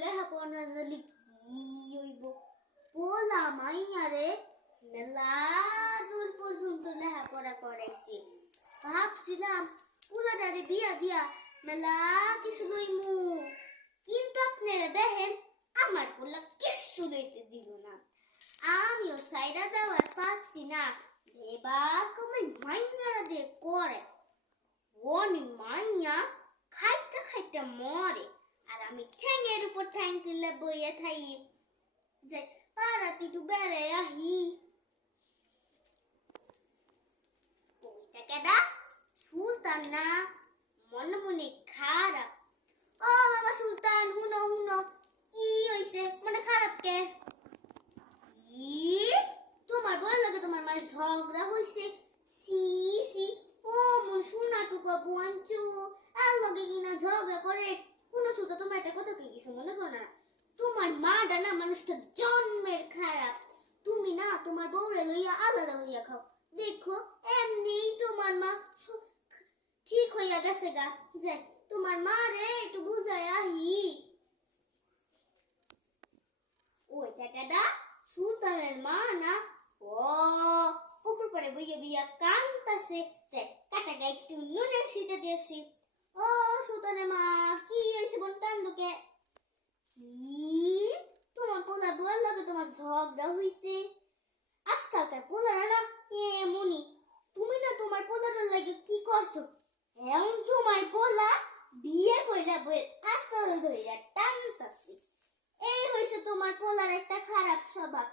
লেখাপড়া জানলে কি হইব? পোলা মাইয়ারে মেলা দূর পর্যন্ত লেখাপড়া করাইছি। ভাবছিলাম পোলাটারে বিয়া দিয়া মেলা কিছু লইমু, কিন্তু আপনারা দেখেন আমার পোলা কিছু লইতে দিল না। আমিও সাইডা দেওয়ার পাচ্ছি না। এবার কবে মাইয়া দিয়ে করে ওনি মাইয়া খাইতে খাইতে মরে, আর আমি ঠ্যাঙের উপর ঠ্যাং তুলে বইয়ে থাই যে পাড়াতে একটু বেড়ে আহি। ওইটা কেডা? সুলতান না? মনে মনে খারাপ। ও বাবা সুলতান, হুনো হুনো, কি হইছে? মনে খারাপ কে? কি তোমার বল লাগে তোমার মায়ের ঝগড়া হইছে? সি সি, ও মন শোনা টুকা বুয়াঞ্চু আর লগে কিনা ঝগড়া করে। কোন সুতা তোমার একটা কথা কই কিছু মনে করো না। তোমার মাটা না মানুষটা জন্মের খারাপ। তুমি না তোমার বউরে লইয়া আলাদা হইয়া খাও, দেখো এমনিই তোমার মা ঠিক হইয়া গেছে গা। যে তোমার মা রে একটু বুঝাই আহি। ওইটা কেডা? সুলতানের মা না? ও পুকুর পরে বইয়া বইয়া কান্তাছে যে কাটাটা একটু নুনের সিটে দিয়েছি। ও সুলতানের মা, কি হয়েছে বোন কান্দুকে? কি তোমার পোলা বল লাগে তোমার ঝগড়া হইছে? আজকালকার পোলারা না এমনই। তুমি না তোমার পোলাটার লাগে কি করছো? এমন তোমার পোলা বিয়ে কইরা বইয়ের আসল ধইরা টানতাছে। এই হইছে তোমার পোলার একটা খারাপ স্বভাব।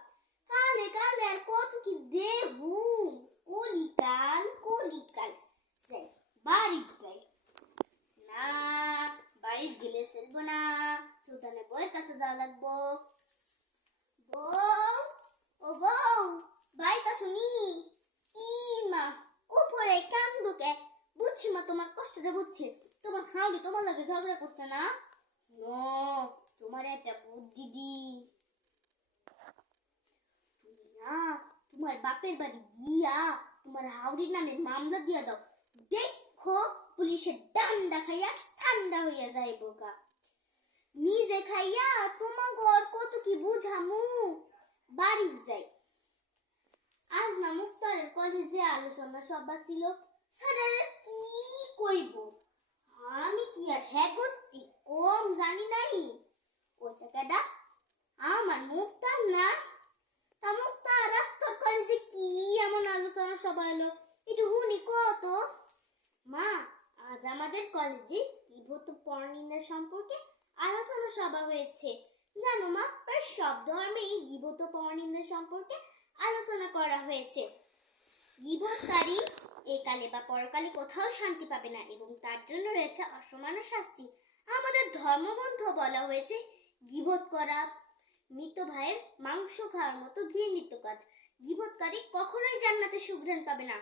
কালে কালে আর কত কি দেবু। কলিকাল কলিকাল যাই বাড়ি যাই না, বাড়ি গেলে চলবো না, সুলতানের বউয়ের কাছে যাওয়া লাগবো। বউ, ও বউ, বাড়িটা শুনি। কি মা উপরে কান্দুকে? বুঝছি মা, তোমার কষ্টটা বুঝছি। তোমার হাউডি তোমার লাগে ঝগড়া করছে না? নো, তোমার একটা বুদ্ধি দি। তুমি না তোমার বাপের বাড়ি গিয়া তোমার হাউডির নামে মামলা দিয়া দাও, দেখো পুলিশের ডান্ডা খাইয়া ঠান্ডা হইয়া যাইব গা। নিজে খাইয়া তোমার ঘর কত কি বুঝামু। বাড়ি যাই। আজ না মুক্তারের কলেজে আলোচনা সভা ছিল। স্যারের কি কইব? আমি কি আর হেগতি কম জানি নাই? ওইটা কেডা? আমার মুক্তার না? তা মুক্তার রাস্তার কলেজে কি এমন আলোচনা সভা হলো একটু হুনি কত। মা, আজ আমাদের কলেজে গীবত পরনিন্দা সম্পর্কে আলোচনা সভা হয়েছে। জানো মা, প্রায় সব ধর্মেই গীবত পরনিন্দা সম্পর্কে আলোচনা করা হয়েছে। গীবতকারী একালে বা পরকালে কোথাও শান্তি পাবে না এবং তার জন্য রয়েছে অসমান্য শাস্তি। আমাদের ধর্মগ্রন্থ বলা হয়েছে গীবত করা মৃত ভাইয়ের মাংস খাওয়ার মতো ঘৃণিত কাজ। গীবতকারী কখনোই জান্নাতে সুঘ্রাণ পাবে না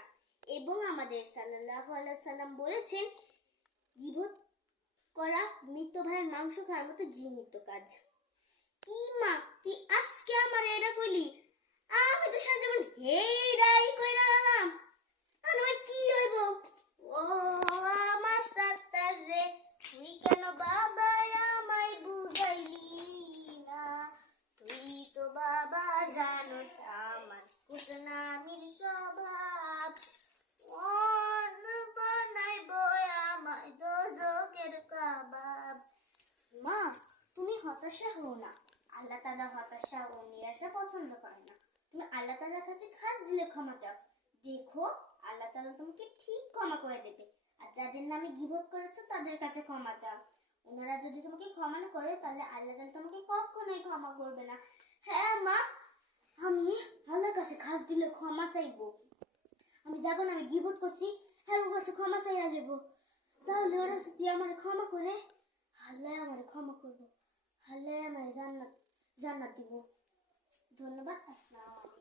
এবং আমাদের সাল্লাল্লাহু আলাইহি সাল্লাম বলেছেন গীবত করা মৃত ভাইয়ের মাংস খাওয়ার মতো ঘৃণিত কাজ। কি মা, তুই আজকে আমার এটা কইলি? আমি তো সারা জীবন হেইডাই কইরা গেলাম। আমার কি হইব? ও আমার সাত্তার রে, তুই কেন বাবা আমায় বুঝাইলি না? তুই তো বাবা জানোস আমার কুটনামির স্বভাব। মন বানাইব আমায় দোজখের কাবাব। মা, তুমি হতাশা হও না। আল্লাহ তাআলা হতাশা ও নিরাশা পছন্দ করে না। তুমি আল্লাহ তাআলার কাছে খাস দিলে ক্ষমা চাও, দেখো আল্লাহ তাআলা তোমাকে ঠিক ক্ষমা করে দেবে। আর যাদের নামে গীবত করেছো তাদের কাছে ক্ষমা চাও। ওনারা যদি তোমাকে ক্ষমা না করে তাহলে আল্লাহ তাআলা তোমাকে কখনোই ক্ষমা করবে না। হ্যাঁ মা, আমি আল্লাহর কাছে খাস দিলে ক্ষমা চাইবো। আমি যখন আমি গীবত করছি হ্যাঁ ওর কাছে ক্ষমা চাইয়া দেব, তাহলে ওরা যদি আমার ক্ষমা করে আল্লাহ আমার ক্ষমা করবো, আল্লাহ আমার জান্নাত দিব। ধন্যবাদ। আসসালামু আলাইকুম।